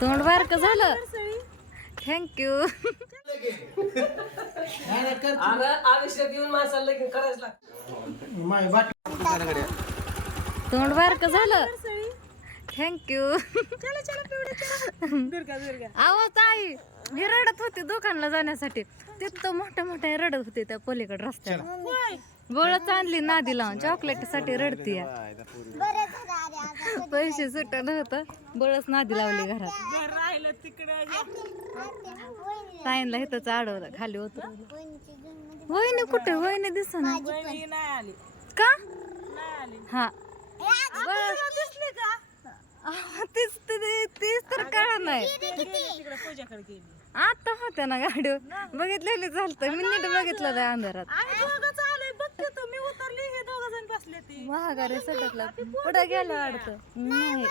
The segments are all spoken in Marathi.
तोंड बारक झालं. थँक्यू अरे आयुष्यात येऊन माणसाला लगीन करायच लागतं. तोंड बारक झालं. थँक्यू आहो ताई मी रडत होते दुकानला जाण्यासाठी. तिथं मोठ्या मोठ्या रडत होते त्या पलीकडे रस्त्याला. गोळच आणली नादी लावून चॉकलेटसाठी रडती पैसे सुटलं होतं. बळच नादी लावली घरात. राहिलं तिकडे ताईंला इथंच अडवलं खाली होत वहिनी कुठे? कुठं दिस ना नाही आली का? नाही आली हा. दिसली का तीच ते- तीच तर कळा नाही. तिकडे पूजाकडे गेली आता होत्या ना गाडीवर. बघितलेली चालतं मी नीट बघितलं नाही अंधारात. आम्ही दोघं आलोय बघते तू मी उतरली हे दोघ जण बसले ती महागारी सटकला पुढे गेलं वाटतं? नाही.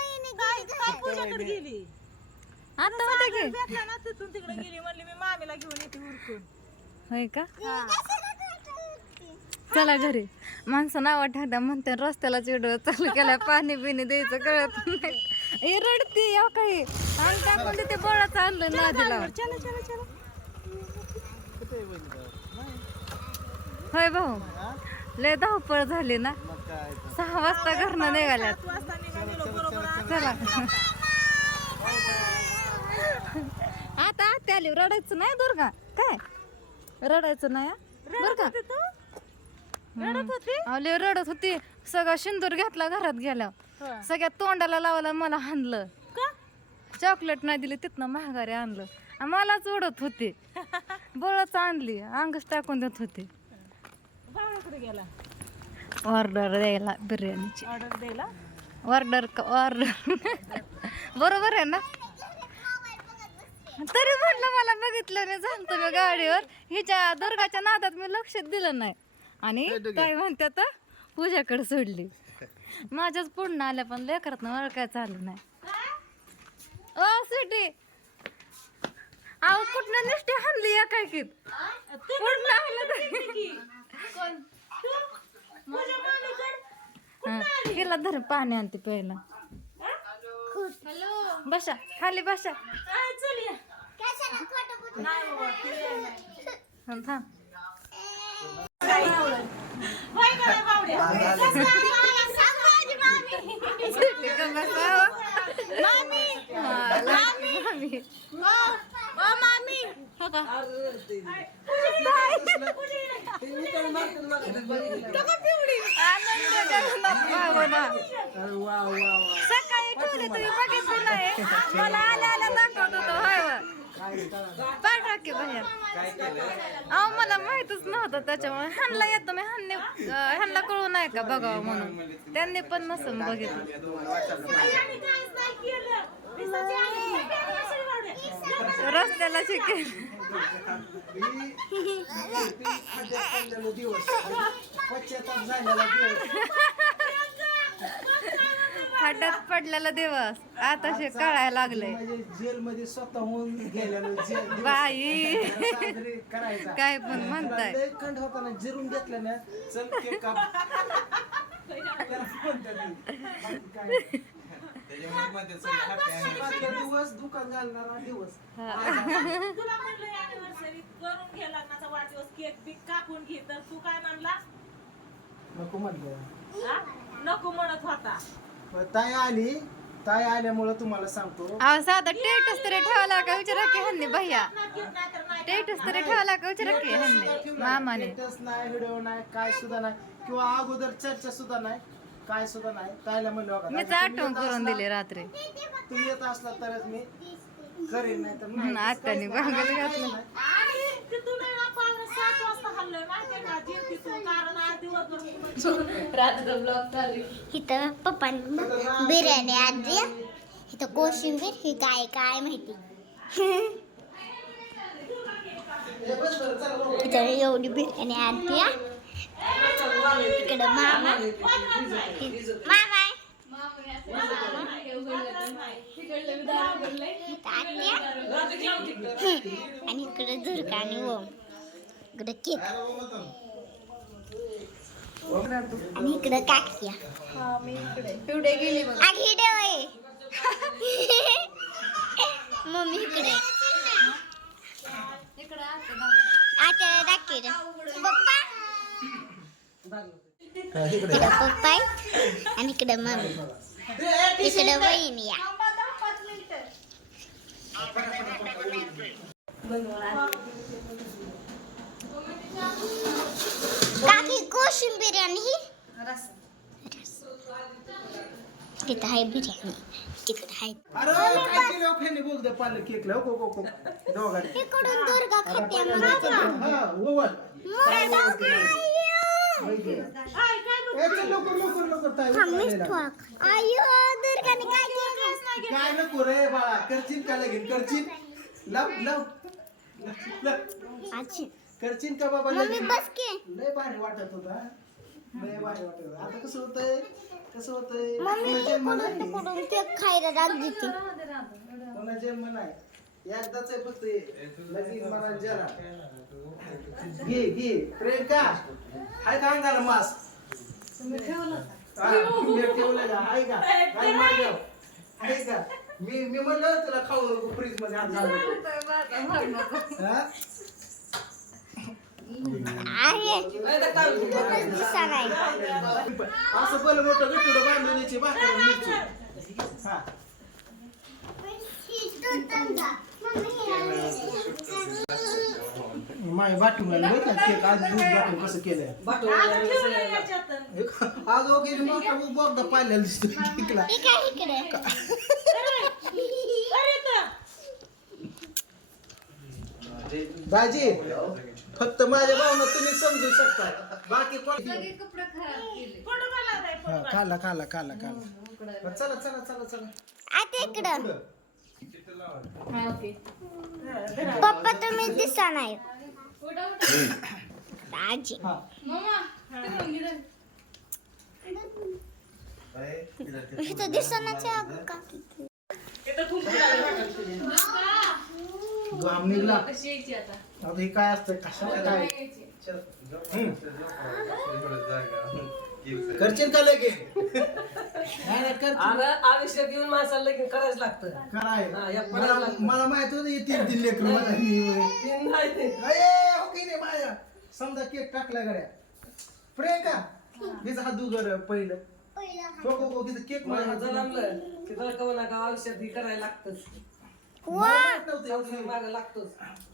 गेली? आता होत्या की भेटला ना तिथून तिकडे गेली म्हणली मी मामीला घेऊन येते उरकून. होय का? चला घरी. माणसं नाव ठेवता म्हणते रस्त्याला चिडव चालू केला पाणी बिणी द्यायचं कळत नाही. रडती या काही आणि टाकून तिथे बळाचं आणलं नादी लावून चला चला चला. होय भाऊ. लय धावपळ झाली ना. सहा वाजता घरनं निघाल्यात. चला आता आते आली रडायचं नाही दुर्गा काय? रडायचं नाही? बरं का? रडत होती? आले रडत होती. सगळं सिंदूर घेतला घरात गेल्या. सगळ्या तोंडाला लावायला मला हाणलं. का? चॉकलेट नाही दिली तिथनं महागारी आणलं. आणि मलाच ओढत होते. बळच आणली अंगच टाकून देत होते. गेला? ऑर्डर द्यायला बिर्याणीची. ऑर्डर द्यायला? ऑर्डर ऑर्डर बरोबर आहे ना? तरी म्हटलं मला बघितलं नाही झालं मी गाडीवर. हिच्या दुर्गाच्या नादात मी लक्ष दिलं नाही. आणि काय म्हणतात पूजाकडे सोडली. माझ्याच पुढं आल्या पण लेकरात मला काय चाललं नाही. ओ सिटी अहो कुठनं निष्ठी हाणली या काय की पुढं आलं तर हा, हिला धर पाणी आणते प्यायला. बसा खाली बसा. थांब. हा, मामी. हो का? सकाळी ठेवले तुम्ही बघितलं नाही मला आल्या आल्या दाखवत होतो होय व. बाहेर अहो मला माहितच नव्हतं त्याच्यामुळे ह्यांना येतो मी ह्यांनी अं, ह्यांना कळू नाही का बघावं म्हणून त्यांनी पण नसून बघितलं रस्त्याला शिकेल. खड्ड्यात पडलेला दिवस. आता शे कळायला लागले जेल मध्ये स्वतःहून बाई. करायचा. काय पण म्हणताय. लय कंठ होता ना जिरून घेतलं ना चल केक काप. त्याला म्हणतात ते. बाकी काय बाकी दिवस दुकान घालणारा दिवस. तुला म्हणलं अॅनिव्हर्सरी करून घे लग्नाचा वाढदिवस केक बिक कापून घे तर तू काय म्हणला? नको म्हटलं हा? नको म्हणत होता. पण ताई आली. ताई आल्यामुळं तुम्हाला सांगतो. अहो साधा टेटस तरी ठेवला का विचारा की ह्यांनी भैया. नाहीतर नाही टेटस तरी ठेवला का विचारा की ह्यांनी मामाने. Status नाही व्हिडिओ नाही काय सुद्धा नाही. किंवा अगोदर चर्चा सुद्धा नाही. काय सुद्धा नाही. ताईला म्हणलं बघा, मीच दादा, तुम्ही आठवण येत करून असला- दिली रात्री. तुम्ही येत असला तरच मी करीन नाही तर हं, आत्याने बांगल घातलं आणि ते तुला ना पावणे सात वाजता हल्लोय माहितीये का जे तिथून कारण आज दिवसभर इथं पप्पांनी बिर्याणी इथं कोशिंबीर ही काय काय माहिती. इथं एवढी बिर्याणी मामा आहे. इथं आत्या. आणि इकडे दुर्गा आणि ओम इकडे केक आणि इकडे काकिया पिवडे गेली बघ आधी डोळे मम्मी इकडे इकडे आता दाखव. आता दाखव पप्पा हा, इकडे. पप्पा आहे आणि इकडे मम्मी. इकडे वहिनी आहे काकी कोशिंबीर ही? तिथं आहे बिर्याणी. तिकडे आहे. अरे काय केलं फेनी बोल दे पाहिलं केकला हो को को दोघांनी. इकडून दुर्गा खाते हा लवकर लवकर लवकर ताई उचलायला. आयो दुर्गाने काय केलं? काय नको रे बाळा करशील का लगीन? करशील लव लव. लव. आजी का बाबा मम्मी लगीन? बस की. लय भारी वाटत होता. लय भारी वाटत होता. आता कसं होतंय? कसं होतंय? मम्मी कोणा जन्म नाही ते खायला राग देते. दे. एवढं. कोणा जन्म नाही एकदाच आहे फक्त हे. लगीन मला जरा. घे घे. प्रियंका हाय का अंगाला मास्क तुम्ही ठेवलं का? हा, मी ठेवलं का? आहे का? मागव आहे का? मी मी म्हणलं तुला खाऊ फ्रीजमध्ये हात घालू माझा नको. हा? असं बल मोठं गट्टुडं बांधून यायची मिरची हा. माय बाटू मला बघ ना केक आज दूध बाटू कसं केलंय? आज वगैरे मोठा बोगदा पाहिलेला दिसतो. केकला बाजी फक्त माझ्या भावना तुम्ही समजू शकता. बाकी कोण सगळे कपडे खराब केले. फोटो काढला नाही खाला खाला खाला खाला चला चला चला चला. हा. पप्पा तुम्ही दिसा नाही. रे. इथं दिसनाच का आता? हे काय असतं? कशाला काय. करशील का लगे नाही नाही, करशील. अरे आयुष्यात येऊन माणसाला लगीन करायचं लागतं. कराय. हा, या मला पडायला मला माहीत होतं येतील तीन लेकर मला तीन नाही ते. अये, हो की नाही माया समजा केक टाकला गड्या. प्रियंका हिचा हात दुगर पहिलं. हो. हो हो केक मला मला हात जन्मलं की तुला कवा ना का आयुष्यात हे करायला लागतंच. मागं लागतोच.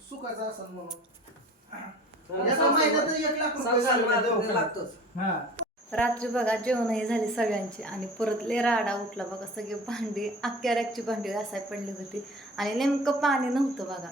सुखाचा असन म्हणून. एका महिन्यात एक लाख रुपये संसार झाले मागं दवाखान्यात. लागतोच. हा. रात्री बघा जेवणही झाली सगळ्यांची. आणि परत लय राडा उठला बघा सगळी भांडी अख्ख्या रॅकची भांडी असाय पडली होती. आणि नेमकं पाणी नव्हतं बघा.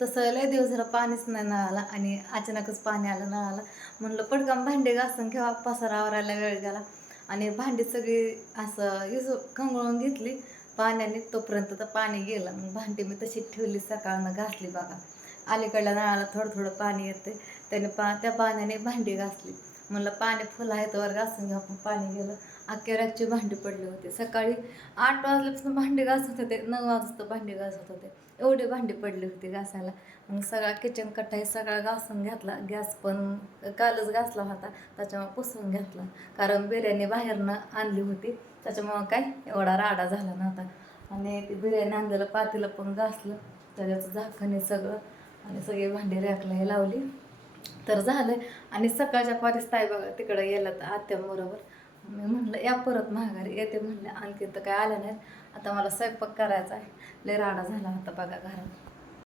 तसं लय दिवस झालं पाणीच नाही नळाला आणि अचानकच पाणी आलं नळाला. म्हणलं पटकन भांडी घासून घ्यावा पसारा आवरायला वेळ गेला. आणि भांडी सगळी असं युज खंगळून घेतली. पाण्याने तोपर्यंत तर पाणी गेलं. मग भांडी मी तशीच ठेवली सकाळनं घासली बघा. अलीकडल्या नळाला थोडं थोडं पाणी येते त्याने पा त्या पाण्याने भांडी घासली. म्हणलं पाणी फुल आहे तर घासून घेऊ आपण पाणी गेलं. अख्ख्या रातची भांडी पडली होती. सकाळी आठ वाजल्यापासून भांडी घासत होते. नऊ वाजता भांडी घासत होते. एवढी भांडी पडली होती घासायला. मग सगळा किचन कट्टाही सगळा घासून घेतला. गॅस पण कालच घासला होता. त्याच्यामुळे पुसून घातला. कारण बिर्याणी बाहेरनं आणली होती. त्याच्यामुळं काय? एवढा राडा झाला नव्हता. आणि ती बिर्याणी आणलेलं पातेलं पण घासलं. त्याच्याचं झाकणे सगळं. आणि सगळी भांडी रॅकला हे लावली. तर झालं आणि सकाळच्या पारीस ताई बघा तिकडं गेलं तर आत्याबरोबर मी म्हणलं या परत महागारी येते. म्हणलं आणखी तर काय आलं नाही. आता मला स्वयंपाक करायचा आहे. लय राडा झाला होता बघा घरात.